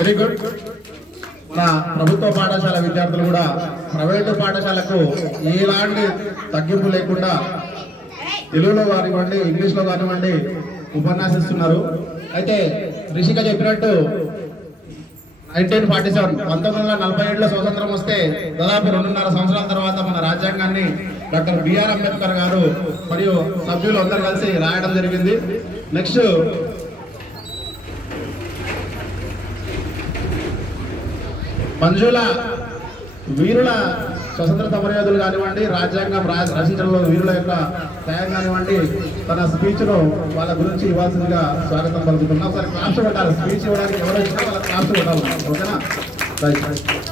Very good. మన ప్రభుత్వ పాఠశాల విద్యార్థులు కూడా ప్రైవేటు పాఠశాలకు ఎలాంటి తగ్గింపు లేకుండా తెలుగులో కానివ్వండి, ఇంగ్లీష్లో కానివ్వండి ఉపన్యాసిస్తున్నారు. అయితే రిషిక చెప్పినట్టు 1947 1947లో స్వతంత్రం వస్తే దాదాపు 2.5 సంవత్సరాల తర్వాత మన రాజ్యాంగాన్ని డాక్టర్ బిఆర్ అంబేద్కర్ గారు మరియు సభ్యులు అందరూ కలిసి రాయడం జరిగింది. నెక్స్ట్ మంజుల వీరుల స్వతంత్ర సమరయోధులు కానివ్వండి, రాజ్యాంగం రచించడంలో వీరుల యొక్క త్యాగం కానివ్వండి, తన స్పీచ్ను వాళ్ళ గురించి ఇవ్వాల్సిందిగా స్వాగతం పలుకుతున్నాం. ఒకసారి క్లాప్స్ కొట్టాలి. స్పీచ్ ఇవ్వడానికి ఎవరు వచ్చినా వాళ్ళ క్లాప్స్ కొట్టాలి. ఓకేనా? రైట్.